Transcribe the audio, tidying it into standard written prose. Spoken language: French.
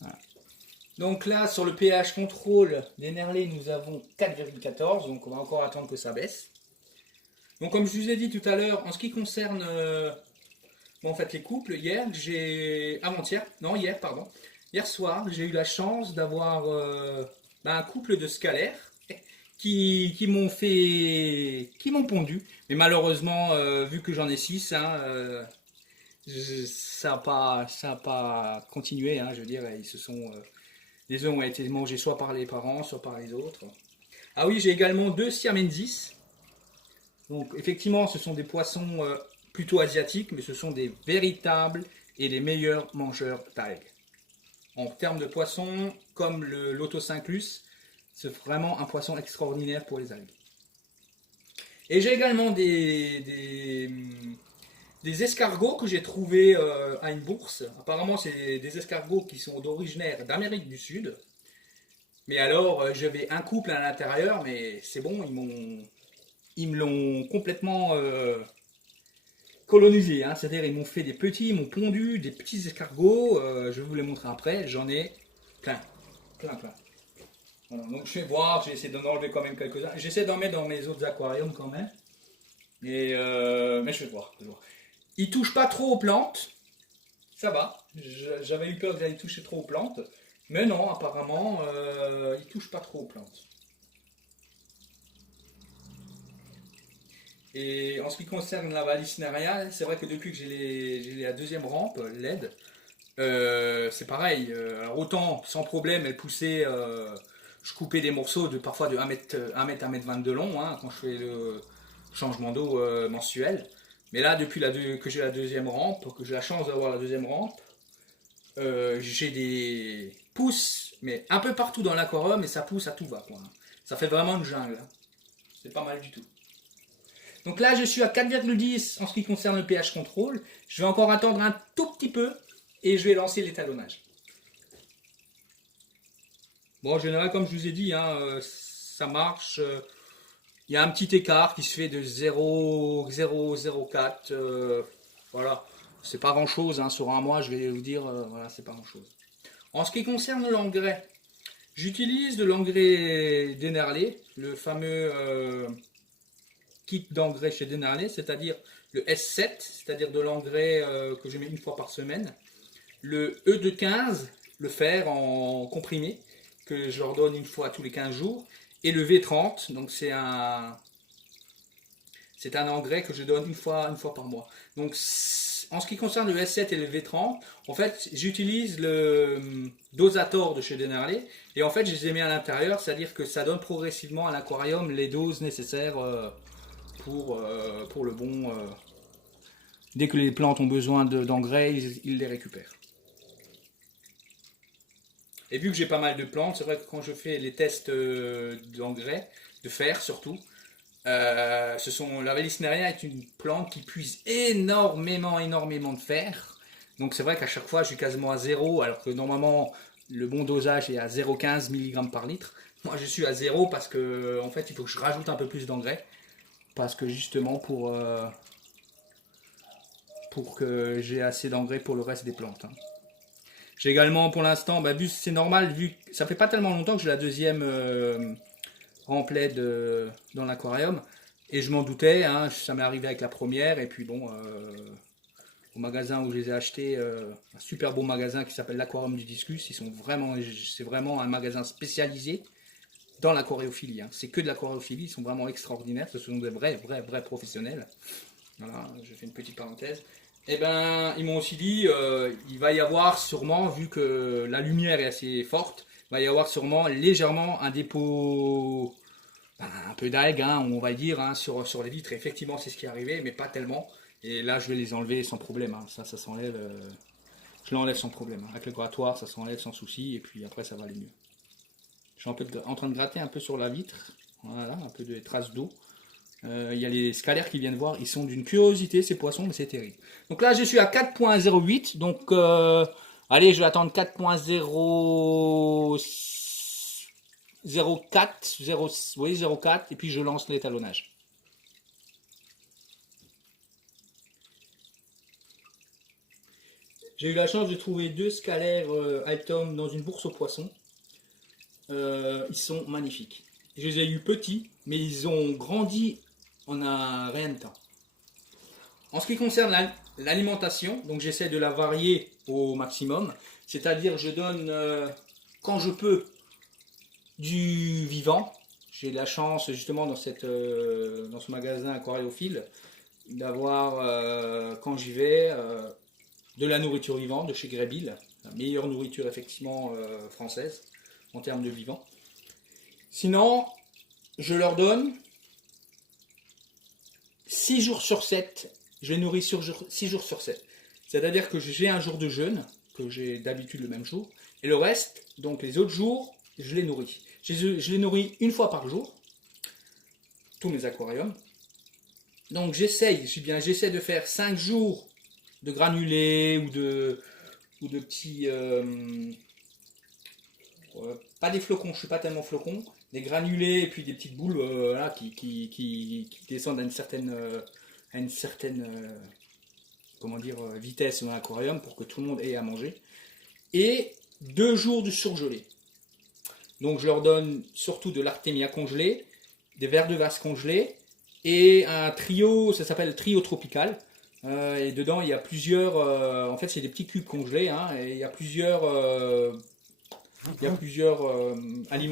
Voilà. Donc là, sur le pH contrôle des merlets, nous avons 4,14. Donc on va encore attendre que ça baisse. Donc comme je vous ai dit tout à l'heure, en ce qui concerne bon, en fait les couples, avant-hier, non hier, pardon. Hier soir, j'ai eu la chance d'avoir un couple de scalaires qui m'ont pondu. Mais malheureusement, vu que j'en ai 6, hein, ça a pas continué. Hein, je veux dire, les œufs ont été mangés soit par les parents, soit par les autres. Ah oui, j'ai également 2 siamensis. Donc effectivement, ce sont des poissons plutôt asiatiques, mais ce sont des véritables et les meilleurs mangeurs d'algues. En termes de poissons, comme le Lotosynclus, c'est vraiment un poisson extraordinaire pour les algues. Et j'ai également des escargots que j'ai trouvés à une bourse. Apparemment, c'est des escargots qui sont d'originaire d'Amérique du Sud. Mais alors, j'avais un couple à l'intérieur, mais c'est bon, ils me l'ont complètement colonisé. Hein. C'est-à-dire, ils m'ont fait des petits, ils m'ont pondu des petits escargots. Je vais vous les montrer après. J'en ai plein, plein. Voilà, donc je vais voir, j'ai essayé d'en enlever quand même quelques-uns. J'essaie d'en mettre dans mes autres aquariums quand même. Mais je vais voir. Ils touchent pas trop aux plantes. Ça va. J'avais eu peur qu'ils allaient toucher trop aux plantes. Mais non, apparemment, ils touchent pas trop aux plantes. Et en ce qui concerne la Vallisneria, c'est vrai que depuis que j'ai la deuxième rampe, LED, c'est pareil. Alors autant, sans problème, elle poussait, je coupais des morceaux de parfois de 1 mètre 20 de long, hein, quand je fais le changement d'eau mensuel. Mais là, depuis que j'ai la deuxième rampe, que j'ai la chance d'avoir la deuxième rampe, j'ai des pousses, mais un peu partout dans l'aquarium, et ça pousse à tout va, quoi. Ça fait vraiment une jungle. Hein. C'est pas mal du tout. Donc là, je suis à 4,10 en ce qui concerne le pH contrôle. Je vais encore attendre un tout petit peu et je vais lancer l'étalonnage. Bon, en général, comme je vous ai dit, hein, ça marche. Il y a un petit écart qui se fait de 0,004. Voilà, c'est pas grand chose. Hein, sur un mois, je vais vous dire, voilà, c'est pas grand chose. En ce qui concerne l'engrais, j'utilise de l'engrais Dennerlé, le fameux kit d'engrais chez Dennerlé, c'est-à-dire le S7, c'est-à-dire de l'engrais que je mets une fois par semaine, le E de 15, le fer en comprimé, que je leur donne une fois tous les 15 jours, et le V30, donc c'est un engrais que je donne une fois par mois. Donc en ce qui concerne le S7 et le V30, en fait, j'utilise le dosator de chez Dennerlé, et en fait, je les ai mis à l'intérieur, c'est-à-dire que ça donne progressivement à l'aquarium les doses nécessaires pour le bon. Dès que les plantes ont besoin d'engrais, ils les récupèrent. Et vu que j'ai pas mal de plantes, c'est vrai que quand je fais les tests d'engrais, de fer surtout, la Vallisneria est une plante qui puise énormément de fer. Donc c'est vrai qu'à chaque fois, je suis quasiment à zéro, alors que normalement, le bon dosage est à 0,15 mg par litre. Moi, je suis à zéro parce que, en fait, il faut que je rajoute un peu plus d'engrais. Parce que justement, pour que j'ai assez d'engrais pour le reste des plantes. Hein. J'ai également, pour l'instant, vu c'est normal, vu que ça fait pas tellement longtemps que j'ai la deuxième remplet dans l'aquarium. Et je m'en doutais, hein, ça m'est arrivé avec la première. Et puis bon, au magasin où je les ai achetés, un super beau magasin qui s'appelle l'Aquarium du Discus. C'est vraiment un magasin spécialisé dans l'aquariophilie. Hein. C'est que de l'aquariophilie, ils sont vraiment extraordinaires. Ce sont des vrais professionnels. Voilà, je fais une petite parenthèse. Eh ben, ils m'ont aussi dit, il va y avoir sûrement, vu que la lumière est assez forte, il va y avoir sûrement légèrement un dépôt, un peu d'algues, hein, on va dire, hein, sur les vitres. Et effectivement, c'est ce qui est arrivé, mais pas tellement. Et là, je vais les enlever sans problème. Hein. Ça s'enlève. Je l'enlève sans problème. Hein. Avec le grattoir, ça s'enlève sans souci. Et puis après, ça va aller mieux. Je suis en train de gratter un peu sur la vitre. Voilà, un peu de traces d'eau. Il y a les scalaires qui viennent voir, ils sont d'une curiosité ces poissons, mais c'est terrible. Donc là je suis à 4.08, donc allez, je vais attendre 4.04, oui 0,4 et puis je lance l'étalonnage. J'ai eu la chance de trouver 2 scalaires Altum dans une bourse aux poissons. Ils sont magnifiques. Je les ai eu petits, mais ils ont grandi en un rien de temps. En ce qui concerne l'alimentation, donc j'essaie de la varier au maximum. C'est-à-dire je donne quand je peux du vivant. J'ai de la chance justement dans ce magasin aquariophile d'avoir quand j'y vais de la nourriture vivante de chez Greybill, la meilleure nourriture effectivement française en termes de vivant. Sinon, je leur donne 6 jours sur 7, je les nourris 6 jours sur 7. C'est-à-dire que j'ai un jour de jeûne, que j'ai d'habitude le même jour, et le reste, donc les autres jours, je les nourris. Je les nourris une fois par jour, tous mes aquariums. Donc j'essaie de faire 5 jours de granulés ou de petits... pas des flocons, je ne suis pas tellement flocon, des granulés et puis des petites boules là, qui descendent à une certaine comment dire, vitesse dans l'aquarium pour que tout le monde ait à manger. Et 2 jours de surgelé. Donc je leur donne surtout de l'artémia congelé, des vers de vase congelés et un trio, ça s'appelle trio tropical. Et dedans il y a plusieurs, en fait c'est des petits cubes congelés, hein, et il y a plusieurs aliments